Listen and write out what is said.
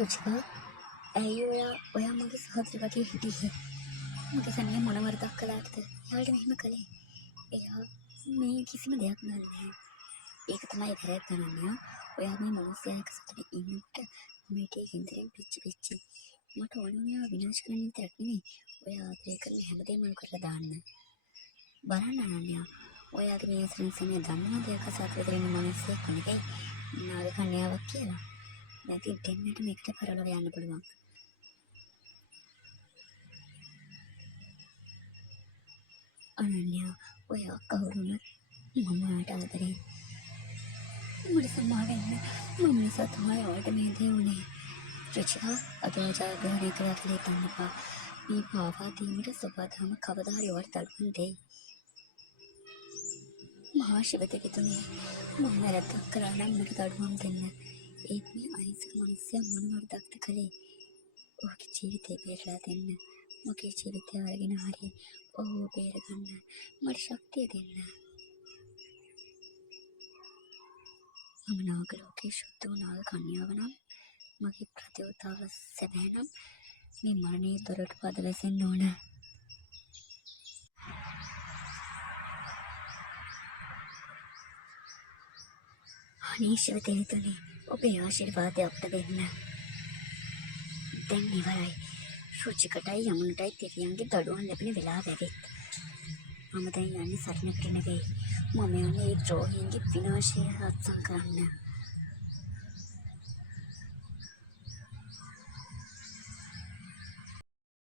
රුචිකා ඇයි ඔයා මගේ සහෝදර වගේ හිටියේ? මගේ සනිය මොන වරදක් කළාටද එයාට මෙහෙම කළේ? එයා මේ කිසිම දෙයක් නෑ. ඒක තමයි වැරද්ද නංගා. ඔයා මේ මිනිස්සයා එක්ක සතුටින් ඉන්නකොට මම හිටියේ හින්දෙන් පිච්චි. මට ඕනේ ඔයා විනාශ කරන්න විතරක් නෙමෙයි. ඔයා ආදරය කරන හැමදේම අනු කරලා දාන්න. බලන්න අනන්‍යා. ඔයාගේ මේ සංසමය දන්නවද එයා කසාද වෙදෙන මිනිස්සෙක් නෙවෙයි. නාග කන්‍යාවක් කියලා. නැති දෙන්නට මේකට පරලව යන්න පුළුවන්. අනන්‍යා ඔයා කවුරුනත් මම ඔයාට ආදරේ. මට සමාව වෙන්න. මම නිසා තමයි ඔයාට මේ දේ වුනේ. රුචිකා අද ජයග්‍රහණය කළා කියලා හිතන්න එපා. මේ පාවා දීමට සබදාම කවදා හරි ඔයාට දඩුවම් දෙයි. මහා ශිව දෙවිතුනේ මම වැරද්දක් කළා නම් මට දඩුවම් දෙන්න. ඒත් මේ අහිංසක මිනිස්සයා මොන වරදක්ද කළේ? ඔහුගේ ජීවිතේ බේරලා දෙන්න. මගේ ජීවිතය අරගෙන හරි ඔහුව බේරගන්න මට ශක්තිය දෙන්න. මම නාග ලෝකයේ සුද්ධ වූ නාග කන්‍යාව නම් මගේ ප්‍රතිවතාව සැබෑ නම් මේ මරණයේ දොරටු පද වැසෙන්න ඕන. අනේ ශිව දෙවිතුනේ ඔබේ ආශිර්වාදය අපට දෙන්න. දැන් ඉවරයි. රුචිකටයි යමුණටයි දෙවියන්ගේ දඩුවම් ලැබෙන වෙලාව ඇවිත්. මම දැන් යන්නේ සරණකට නෙවෙයි. මම යන්නේ ඒ ද්‍රෝහියන්ගේ විනාශය අත්සන් කරන්න.